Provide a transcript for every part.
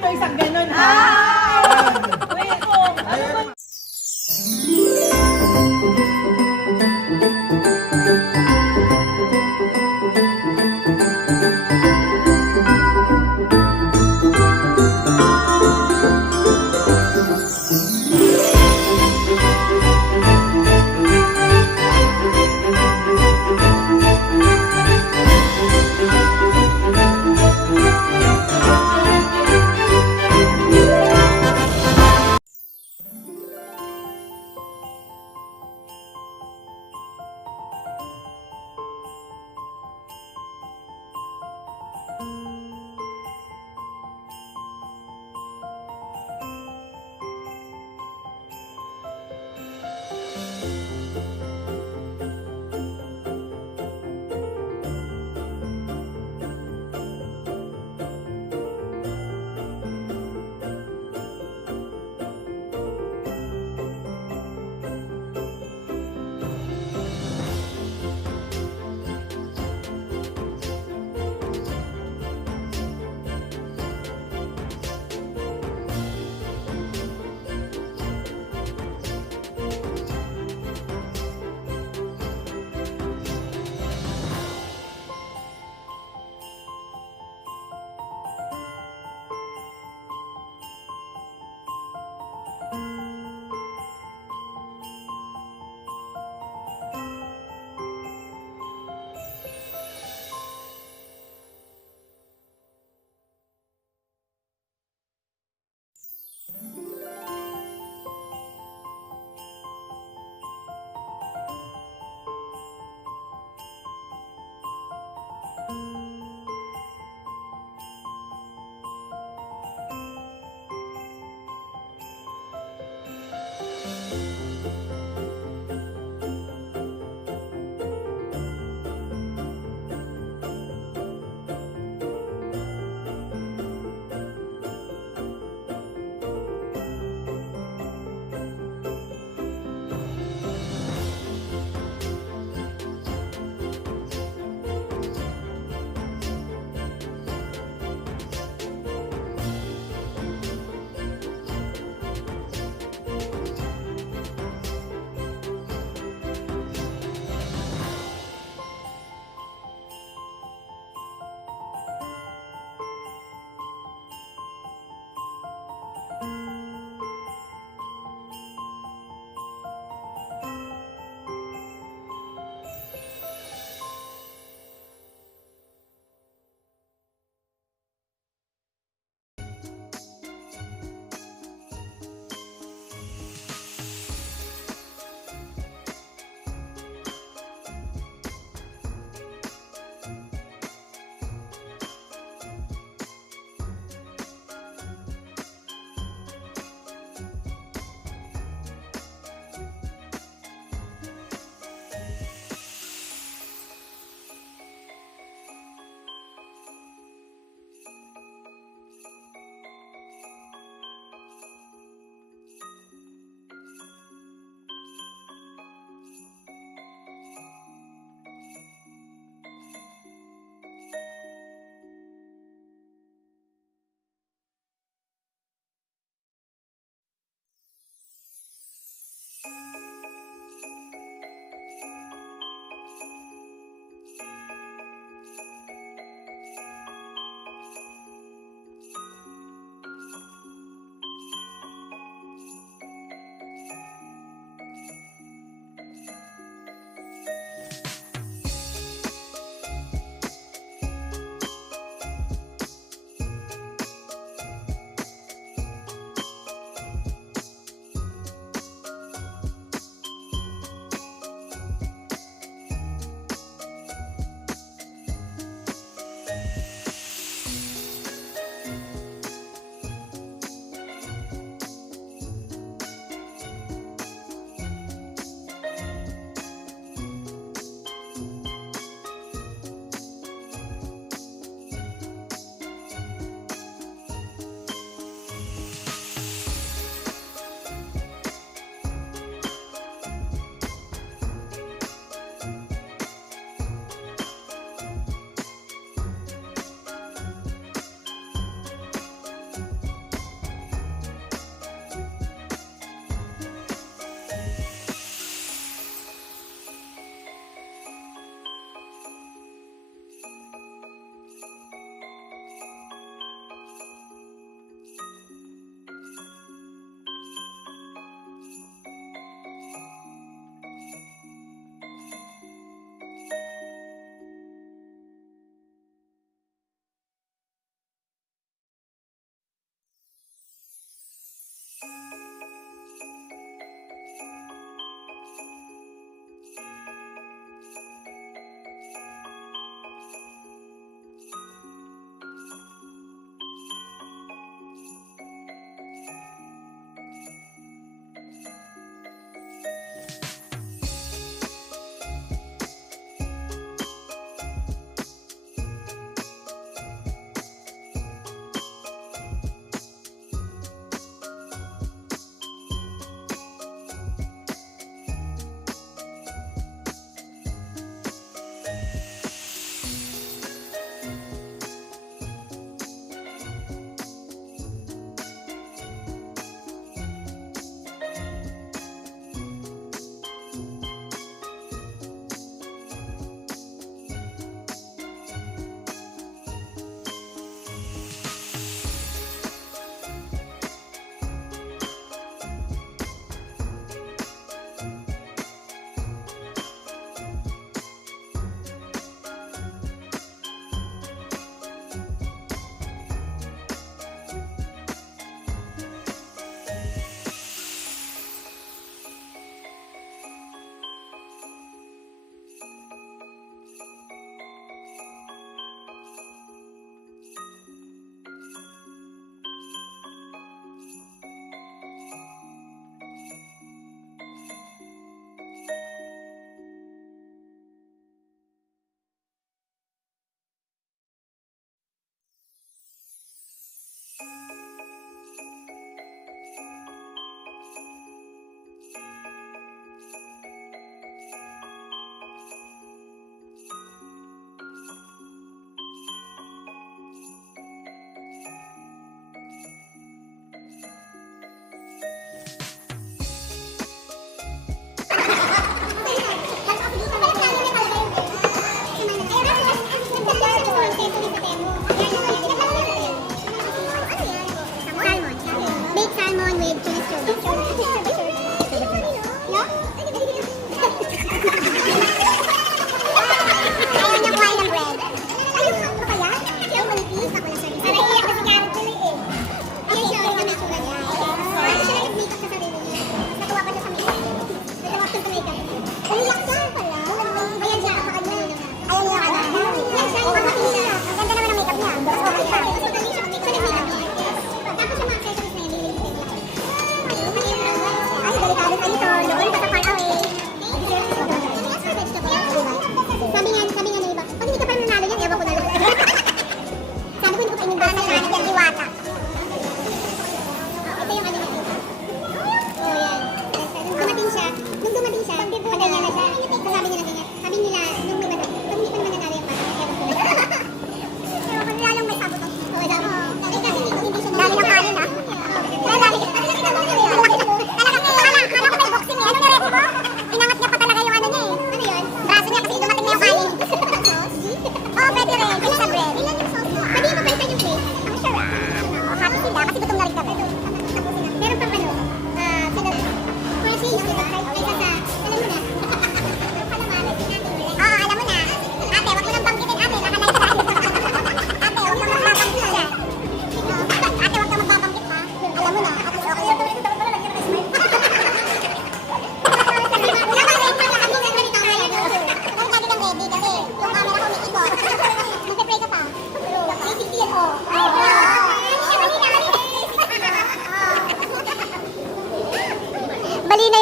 to isang ganun, ha? Wait,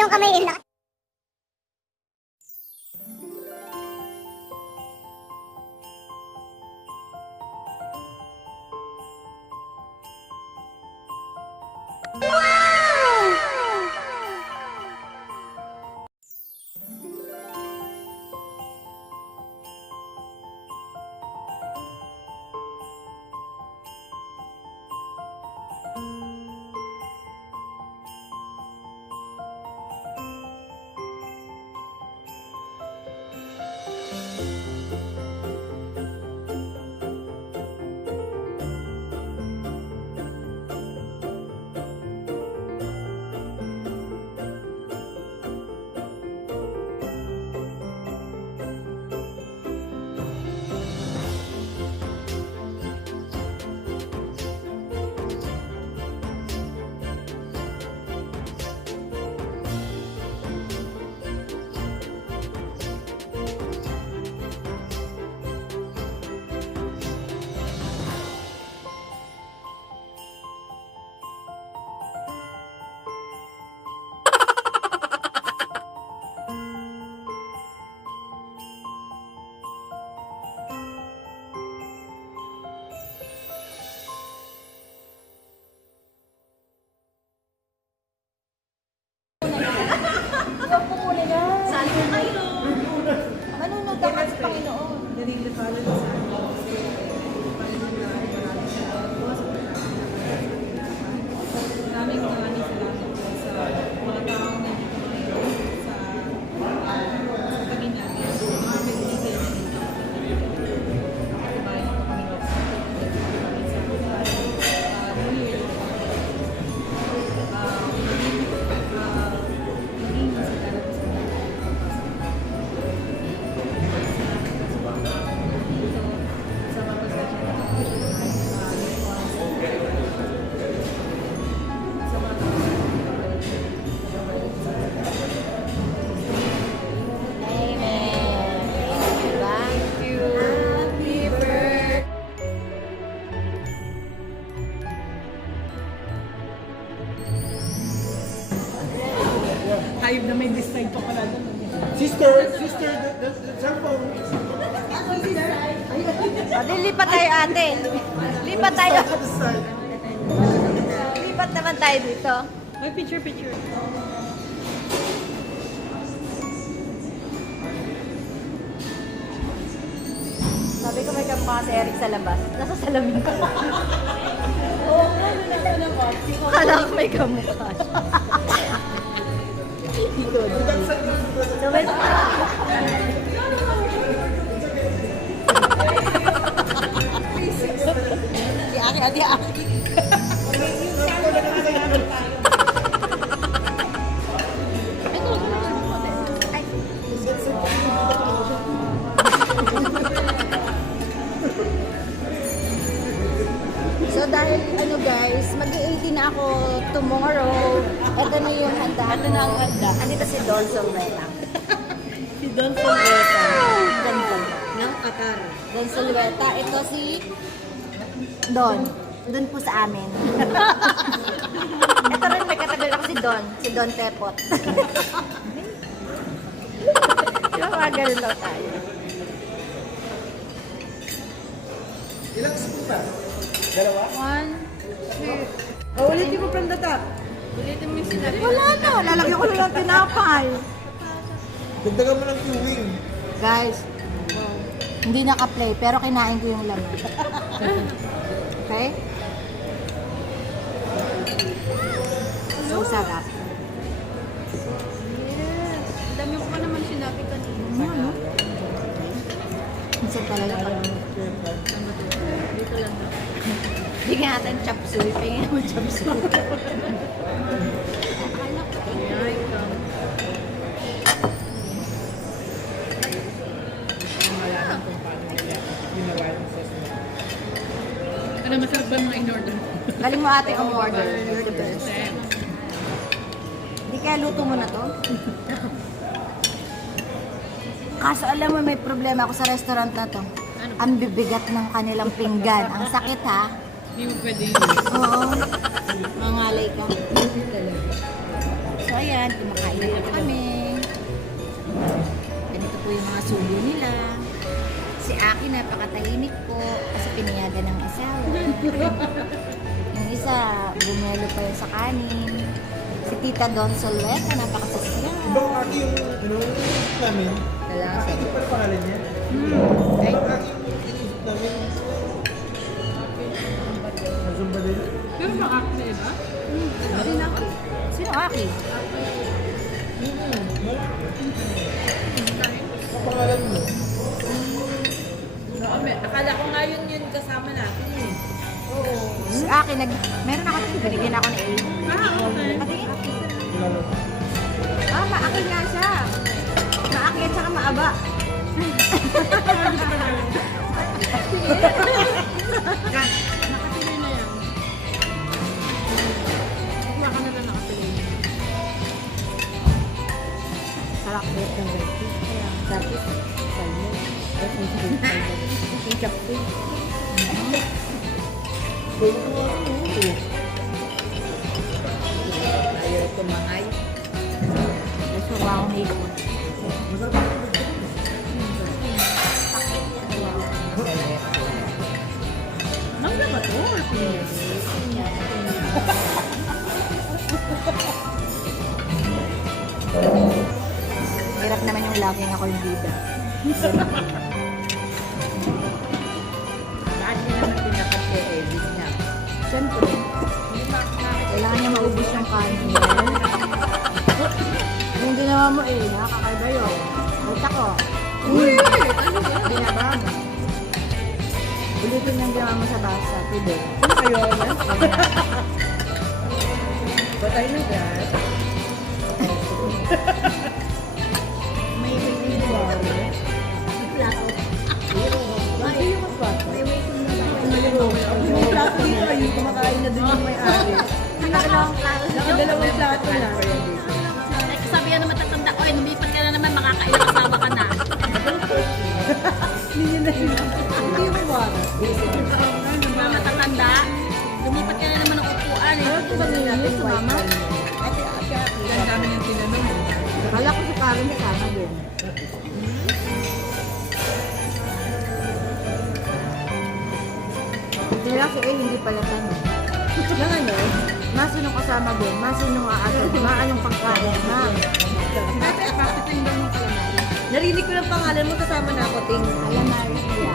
yung kamay nila. Sali ko kayo. Manunod ako sa Panginoon. Naniniwala na sa akin kasi Panginoon na ay maraming salamat po sa maraming salamat po sa mga taong nandito ngayon sa pagiging namin. Mga nagbibigay na dito. Katibayan ng Panginoon sa New Year. Maging sa darating sa hayop na may decide pa pala doon. Sister, the cellphone. Lipat tayo ate. Lipat tayo. Lipat naman tayo dito. May picture. Sabi ko may kamukha si Eric sa labas. Nasa salamin ko. Oo, ano na ito naman. Kala ko may kamukha siya. Sabay Di aki, adi aki. So dahil ano guys, mag-18 na ako tomorrow. Ito na yung handa. Ito na ang handa. Andito si Don Solveta. Si Don Solveta. Ganito. Ng Qatar. Don Solveta. Ito si Don. Don po sa amin. Ito rin may katagal ako si Don. Si Don Tepot. Di ba mga ganun daw tayo? Ilang spoon ba? Dalawa? 1, 2. Oh, ulitin mo from the top. Ulitin mo yung sinabi. Wala na. Lalagyan ko na lang tinapay. Dagdagan mo ng queuing. Guys, hindi naka-play pero kinain ko yung laman. Okay? So sarap. Yes. Dami ko pa naman sinabi kanina. Ano? Minsan talaga pala. Dito lang daw. Bigyan natin chop suey. Pingin mo chop suey. Ay, ikaw. Malaman kung paano nila ginawa yung sauce. Ano masarap ba mga in-order? Galing mo ate ang order. You're the best. Di kaya luto mo na to? Kaso alam mo may problema ako sa restaurant na to. Ang bibigat ng kanilang pinggan. Ang sakit ha. Hindi mo pwede Oo. Mangalay ka. So So ayan, kumakain na po kami. Ganito po yung mga subo nila. Si Aki napakatahimik po kasi pinayagan ng asawa. Yung isa, bumelo pa yun sa kanin. Si Tita Don Soleta, napakasasya. Ibang aki yung, namin. Lalaki. Ano pa pangalan niya? Ay, Ibang aki yung iniisip namin. Zumba din. Pero bang act na iba? sino Aki? Ang pangalan mo? Akala ko nga yun kasama natin eh. Si Aki, meron ako dito, binigyan ako ng A. Okay. Kilala ko. Maaki nga siya. Maaki at saka maaba. Nakapili na yan. Wala ka na na nakapili. Sarap ba yung verti? Tapos, salmon. Ay, ketchup po. Ayaw tumangay. Nasuwa akong hipon. Mangga ba to? Or Pilipinas? Hirap naman yung laging ako yung bida. Bakit niya naman pinakasya Edith niya? Siyempre, kailangan niya maubos yung kanin. Yung ginawa mo nakakaiba yun. Basta ko. Binabang. Ulitin yung ginawa mo sa basa. Pwede. Ano kayo na? Patay na gas. May waiting na ba? Plato. Ay, yung plato. May waiting na ba? Yung plato dito ay yung kumakain na dun yung may-ari. Nakadalawang plato. Nakadalawang plato na. Sabihan naman tatanda, oy, lumipat ka na naman, makakailang asawa ka na. Hindi niya na yun. Hindi yung mawara. Mga matatanda, lumipat ka na naman ng upuan. Ano ito ba natin sa mama? Ate, ang dami niyang tinanong. Akala ko si Karen sana din. Sila si A, hindi pala tanong. Yung ano? Masinong kasama din? Masinong aatod? Maanong pagkain? Ma? Ate, bakit yung daw ng calamari? Narinig ko ng pangalan mo, kasama na ako, Ting. Calamari siya.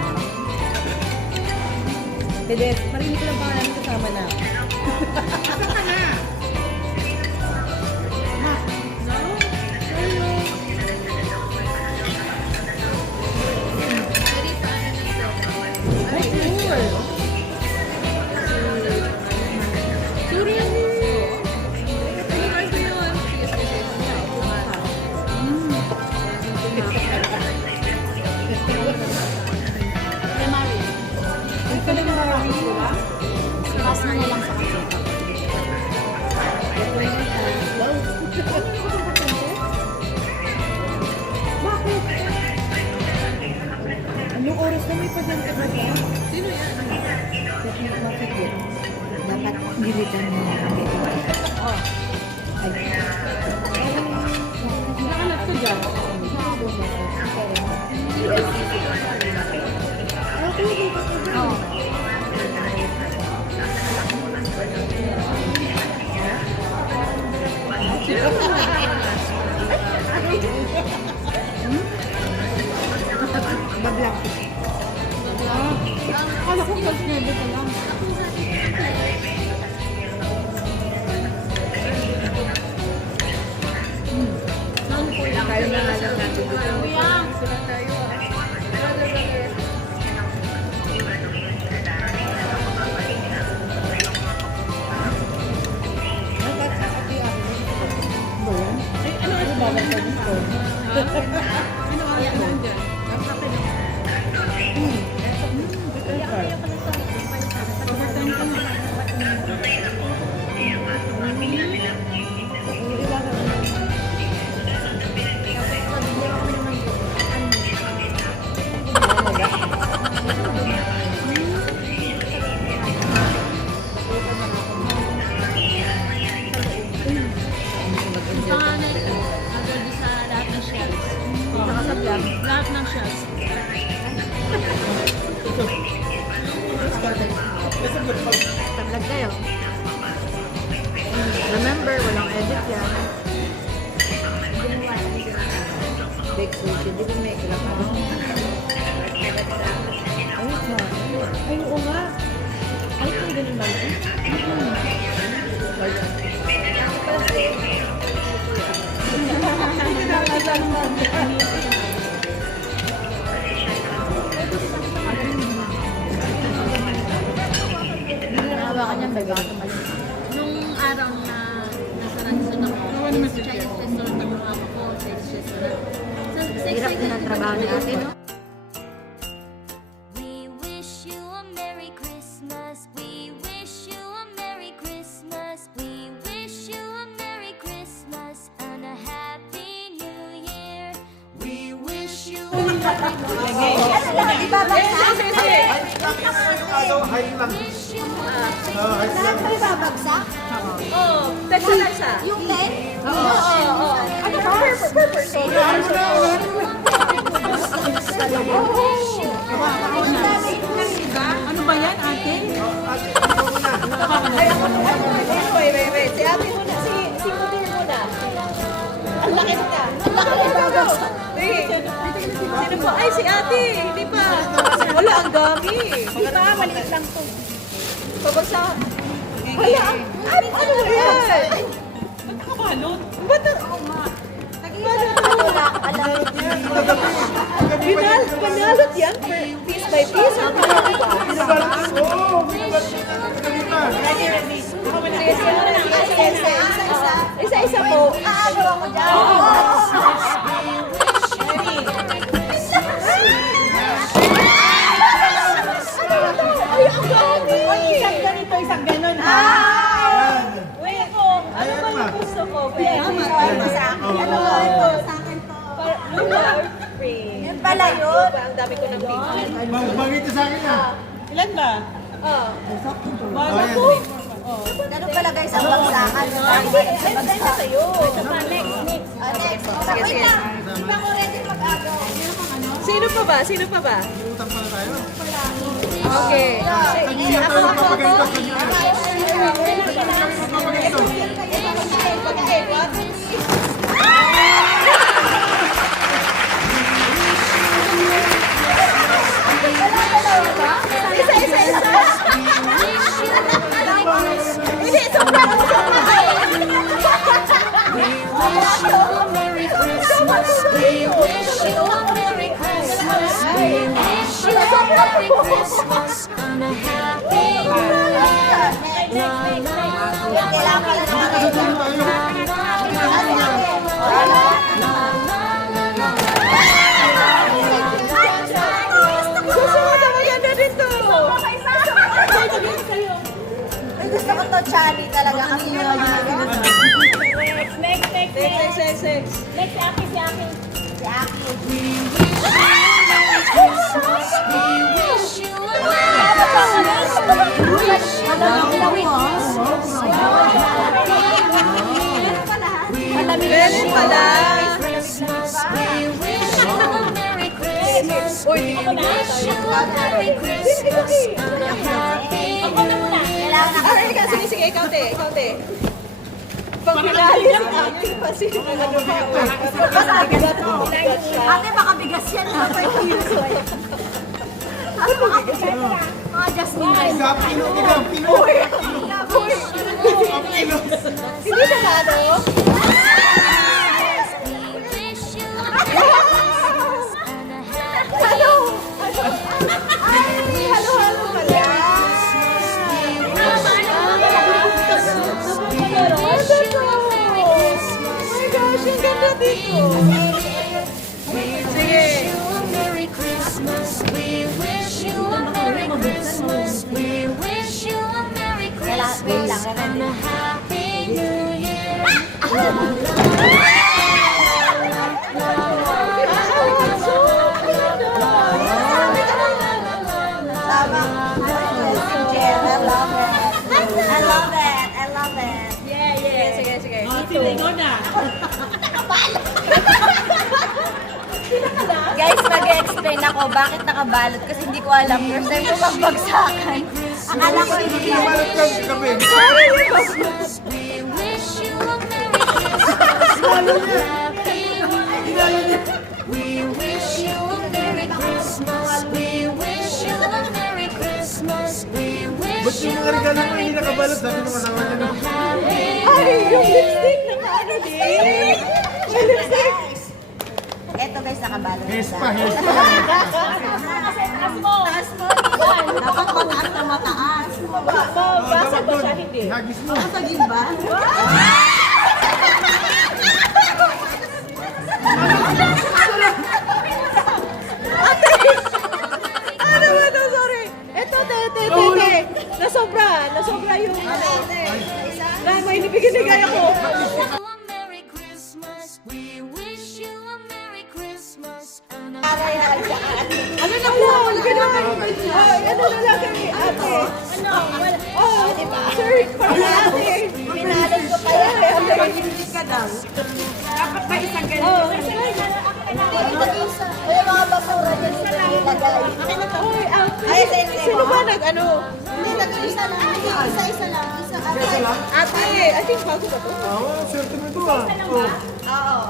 Tedes, marinig ko ng pangalan mo, kasama na ako. Asa ka na? Ma, No? Hello? Ay, cool. Sorry, ano? Ay, ko yun. Sige, sige, sige. Calamari. Ay, calamari. pass mo na lang sa kasi. Bakit? Anong oras na may pasyente ba ba? Sino yan? Masakit. Dapat nilitan mo na agad. Oh. Ay, Nakalat ka dyan. oh. Bablang. Akala ko first level ka lang. Tayo na nga lang natin. Kuya, sila tayo. Ay, ano ano ba sa gusto? Ano ang yan nandyan? Ang akin. Ito. Tablag kayo. Remember, walang edit yan. Bake sushi, di ba may ilang ano? Ay, oo nga. Ay, kung ganun ba yun? Hinahawakan niya, may baka tumalim. Nung araw na nasa Ranson ako, Chinese restaurant ang mga ako, Chinese restaurant. So, Hirap na ng trabaho natin, no? We wish you a Merry Christmas. We wish you a Merry Christmas. We wish you a Merry Christmas and a Happy New Year. We wish you a Merry Christmas. Wish you a Babagsak? Oo, text na lang siya. Yung 10? Oo. Ano ba? Per person. Ano ba yan, ate? Ay, ako muna. Wait. Si ate muna. Si Kutin muna. Ang laki nita. Ang laki nita. Sino po? Ay, si ate. Hindi pa. Wala, ang dami. Hindi pa, maliit lang to. Pabagsak. Hala, ano ba yan? Ba't nakabalot? Ba't Panalot yan? Piece by piece? Ang pinalot ba? Isa-isa po. Aagaw ako dyan. Ay, ang dami! Isang ganito, isang ganon, ha? Wait ko, ano ba yung gusto ko? Pwede mo sa akin. Ano ba ito? Sa akin to. Lupa or free? Yan pala yun. Ang dami ko ng picture. Bagay sa akin na. Ilan ba? Bago Ayan. po. Ganun pala guys ang bagsakan. Ay, na sa'yo. Next. Wait lang. Di ba ako ready mag-agaw? Sino pa ba? Sino pa ba? Utang pala tayo. Okay. Hindi, sobra. Merry Christmas. We wish you a Merry Christmas. We wish you a Merry Christmas and a Happy New Year. La la Susunod na maganda dito. Ay, gusto ko to, Chani talaga kasi yung mga Next. Next, si Aki. si Aki. Christmas. We wish you a Merry Christmas. We wish you a Merry Christmas and a Happy New Year. Meron pala. Christmas. We wish you a Merry Christmas. We wish you a Merry Christmas and a Happy New Year. Sige, ikaw te. Pag pinali si Aki pa sino na ano ba? Ate, baka bigas yan. Ate, baka bigas yan. Mga Jasmine guys. Sa pino. Hindi siya na ano? We wish you a Merry Christmas and a Happy Ano? Ay, halo-halo pala. Ang ganda dito. Sige. Merry Christmas. We wish you a Merry Christmas. We wish you a Merry Christmas and a Happy New Year. Tama. Si Jen, I love it. Sige. Guys, mag-explain ako bakit nakabalot kasi hindi ko alam. First time ko magbagsakan. Akala ko hindi yan. Balot lang sa gabi. We wish you a Merry Christmas. We wish you a Merry Christmas. We wish you a Merry Christmas. We Ba't wish yung you mga a regalo mo Merry hindi nakabalot? Sabi ng asawa niya na. Happy Ay, yung lipstick na ano din. Yung lipstick. Eto guys, nakabalot Yes na. pa, yes pa. Dapat mataas na mataas. Basa ko siya, hindi. Hagis mo. Masagin ba? Ano ba ito? Sorry. Ito, te. Nasobra yung ano. May nibigay ako. a Merry Christmas. We wish you a Merry Christmas and a Ano na po? Ay, ano na lang kami, ate? Oh, sir, para ate. Pinalot ko kaya. Hindi ka daw. Dapat ba isang ganito? Ito isa. Ay, mga basura dyan dito nilagay. Hoy, ate. Ay, Sino ba nag-ano? Hindi, nag-isa lang. Isa-isa lang. Ate, I think bago ba ito? Ah, swerte mo ito ah. Oh. Oo.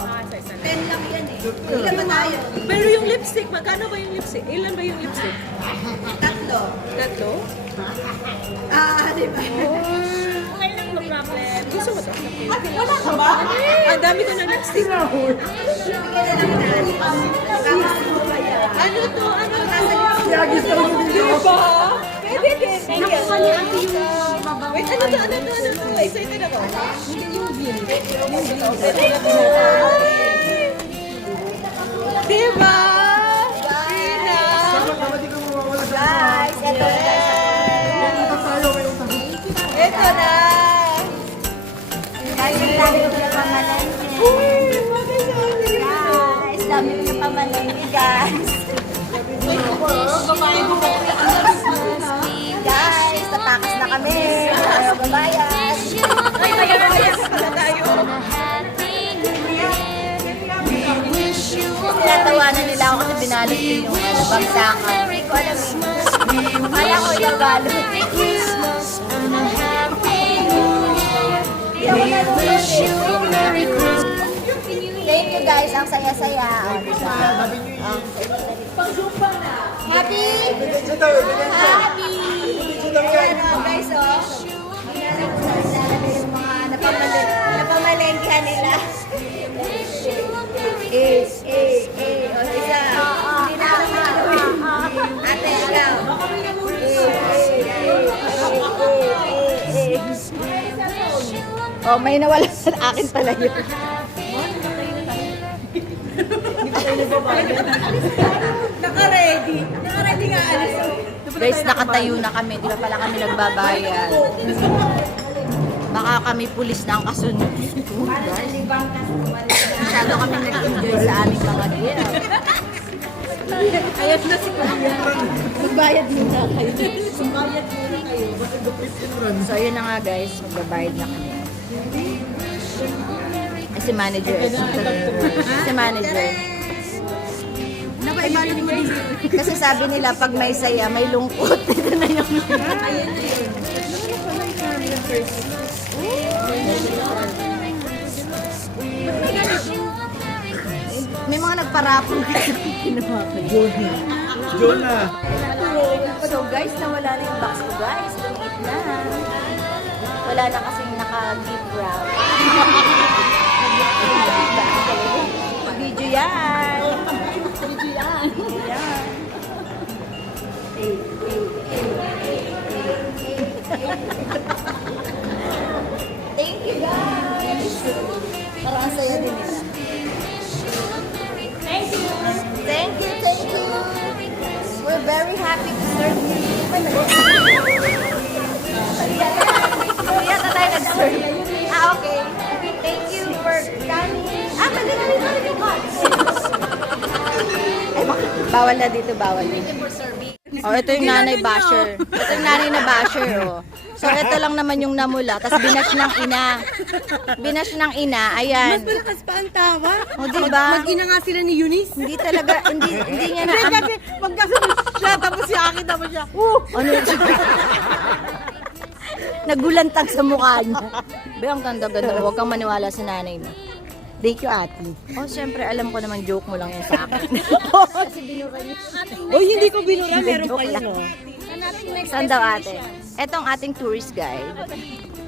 10 lang yan eh. Ilan ba tayo? Pero yung lipstick, magkano ba yung lipstick? Ilan ba yung lipstick? 3. Tatlo? Di ba? Gusto mo ito? Wala ka ba? Ang dami ko ng lipstick. Bigyan na lang natin. Ano to? Ano to? Hagis ka lang mo dito. Diba? Pwede din. Wait, ano to? Excited ako. Diba? Rina? Sama di ka mawawala sa Guys, eto na guys. Ito tayo, may utang. Ito na. Guys, ang dami ko na pamalengke. Uy, bakit sa akin? Guys, dami ko na pamalengke, guys. Guys, tatakas na kami. Ayaw babayad. Pala tayo. Happy New Year. We wish you a Tinatawanan nila ako kasi binalot ko yung bagsakan. Hindi ko alam eh. Kaya ko yung balot. Christmas and a Happy New Year. Hindi ako nalulot Wish eh. you a Merry Christmas. Thank you guys, ang saya-saya. Sabi niyo yun. Happy! Ito daw, Happy! Ayan o guys o. Yung mga napamalengkehan nila. O isa. Hindi na ako makakawin. Ate, ikaw. Oh, may nawala sa akin pala yun. Naka-ready. Naka-ready nga alis. Guys, nakatayo na kami. Di ba pala kami nagbabayad? Baka kami pulis na ang kasunod. Masyado kami nag-enjoy sa aming mga gift. Ayan na si Kuya. Magbayad muna kayo. Sumayad muna kayo. So, yun na nga guys. Magbabayad na kami. Si manager. Si manager. Kasi sabi nila, pag may saya, may lungkot. Ito na yung may mga nagparapon kasi kinuha ko. Jonah. So guys, nawala na yung box ko guys. Lumiit na. Wala na kasing naka-gift wrap. Video yan. Video yan. Thank you guys. Parang ang saya din nila. Thank you. We're very happy to serve you. Kuya, na tayo nag-serve. Okay. Thank you for coming. Mali yung cards. Ay, bawal na dito, bawal. Oh, ito yung nanay basher. Ito yung nanay na basher, oh. So, ito lang naman yung namula. Tapos binash ng ina. Binash ng ina, ayan. Malakas pa ang tawa. O, diba? Mag-ina nga sila ni Eunice. Hindi talaga, hindi niya na... Kasi magkasunod siya, tapos si Aki tapos siya. Ano yun? Nagulantang sa mukha niya. Be, ang ganda-ganda. Huwag kang maniwala sa nanay mo. Thank you, ate. Oh, syempre, alam ko naman joke mo lang yan sa akin. Kasi binura niyo. Uy, hindi ko binura. Meron pa yun, oh. Saan daw ate? Ito ang ating tourist guide.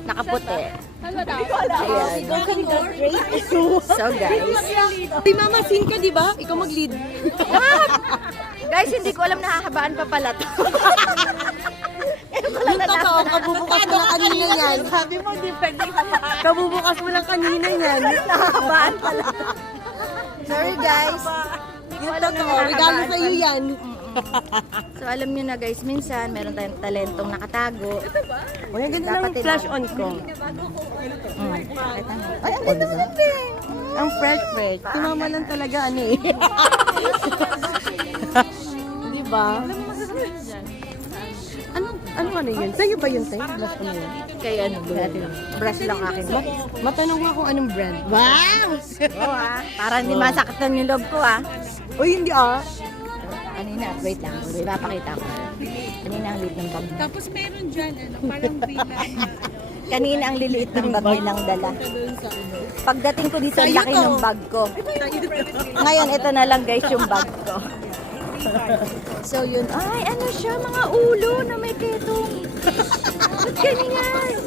Nakaputi. Ayan. So guys. Di mama, sin ka, di ba? Ikaw mag-lead. Guys, hindi ko alam nahahabaan pa pala to. Yung totoo, kabubukas mo lang kanina yan. Sabi mo, di pwede habaan. Kabubukas mo lang kanina yan. Nahahabaan pala. Sorry guys. Yung totoo, regalo sa iyo yan. So alam niyo na guys, minsan meron tayong talentong nakatago. Uy, ang ganda Dapat ng flash on ko. Ay, ang ganda mo lang, Ben. Ang fresh. Si mama lang talaga, ano eh. Di ba? Ano yun? Sa'yo ba yun, tayo? Blush ko na yun. Kaya ano, brush lang akin. Matanong mo kung anong brand. Wow! Oo para hindi masaktan yung loob ko Uy, hindi ah. Kanina, wait lang. Ipapakita ko. Kanina ang liit ng bag. Tapos meron dyan, parang villa. Kanina ang liliit ng bag nilang dala. Pagdating ko dito, ang laki ng bag ko. Ngayon, ito na lang guys yung bag ko. So yun, ay ano siya, mga ulo na may ketong. Ba't ganyan?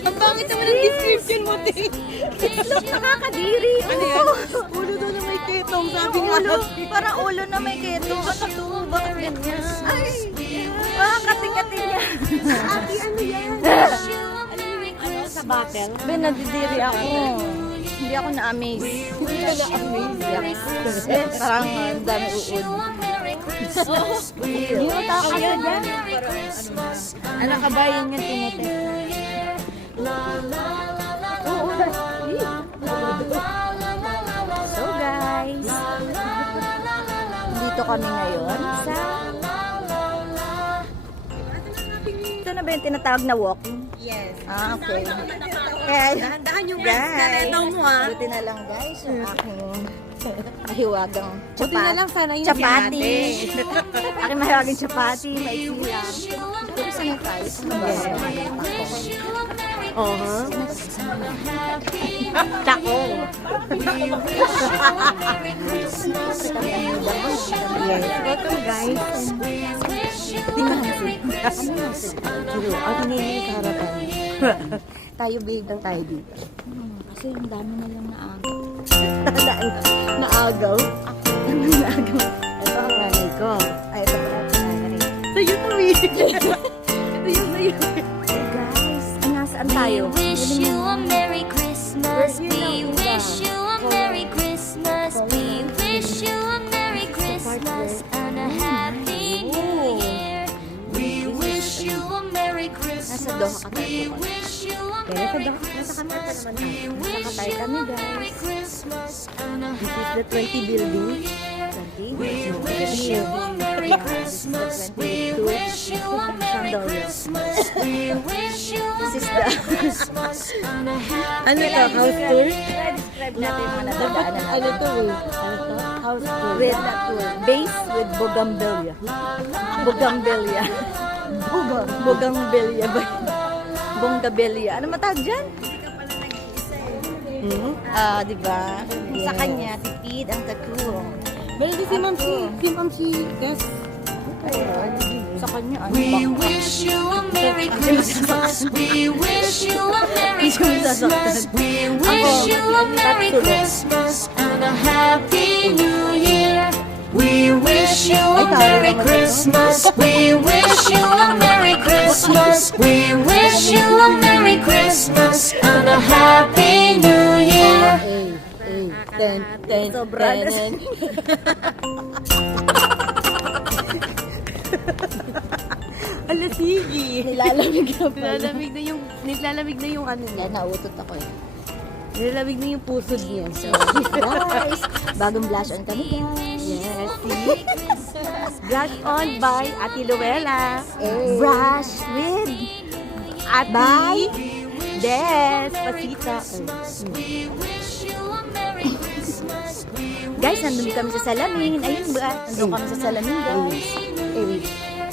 Ang pangit naman ang description mo, te. Look, nakakadiri. Ano yan? Ulo doon na may ketong, sabi nga. Ulo, parang ulo na may ketong. Ano to? Bakit ganyan? Ay, kati-kati niya. Ate, ano yan? Sa battle? Ben, nadidiri ako. Hindi ako na-amaze. Hindi ka na-amaze. Parang ang dami uod. Hindi mo takot yan. Ano ka ba yun yung tinitest? So guys, dito kami ngayon sa... Ito na ba yung tinatawag na walking? Yes. Okay. Kaya, Dahan yung guys, mo ah. buti na lang guys, yung aking mahiwagang Buti na lang sana yung chapati. Aking mahiwagang chapati, maiksi lang. Pero saan yung tayo? Saan ba? Uh-huh. Tako. Yes. Welcome guys. Ang hinihintay sa harapan. Tayo babe lang tayo dito. Kasi yung dami na lang naagaw. Naagaw. Naagaw. Ito ang nanay ko. Ay, ito pala ito nanay. Sa'yo to eh. Ito yung sa'yo. Guys, nasaan tayo? Wish you a Merry Christmas. We wish you a Merry Christmas. We wish you a Merry Christmas and a Happy New Year. We wish you a Merry Nasa Doha Christmas. ka tayo. We wish you a Kaya sa Merry Doha, nasa kami Christmas. naman We wish Nakatay kami you a guys. Merry Christmas and a This is the 20 Happy building. New Year. 20? We wish you a Merry Christmas. We wish you a Merry Christmas. We wish you a This is the... Merry Christmas and a Happy Ano to? House tour? Describe natin yung mga Dapat nadadaanan ano natin. to eh? Ano to? House tour. With that tour. Base with Bougainvillea. Bougainvillea. Bougainvillea ba? Bougainvillea. Ano matawag dyan? Di ba? Sa kanya, tipid ang tattoo. Meron din si Ma'am si Ma'am si Gus. Sa kanya, ano We ba? wish you a Merry Christmas. We wish you a Merry Christmas. We wish you a Merry Christmas and a Happy New Year. We wish you a Merry Christmas. We wish you a Merry Christmas. We wish you a Merry Christmas and a Happy New Year. Sobra na. Ala, sige. Nilalamig na pala. Nilalamig na yung ano niya. Kaya nauutot ako eh. Nilalamig na yung pusod niya. So, Guys, bagong blush on kami guys. yes, see? Brush on by Ate Luella. Brush with Ate Bye. Despacito. Guys, nandun kami sa salamin. Ayun ba? Nandun kami sa salamin guys. Wait.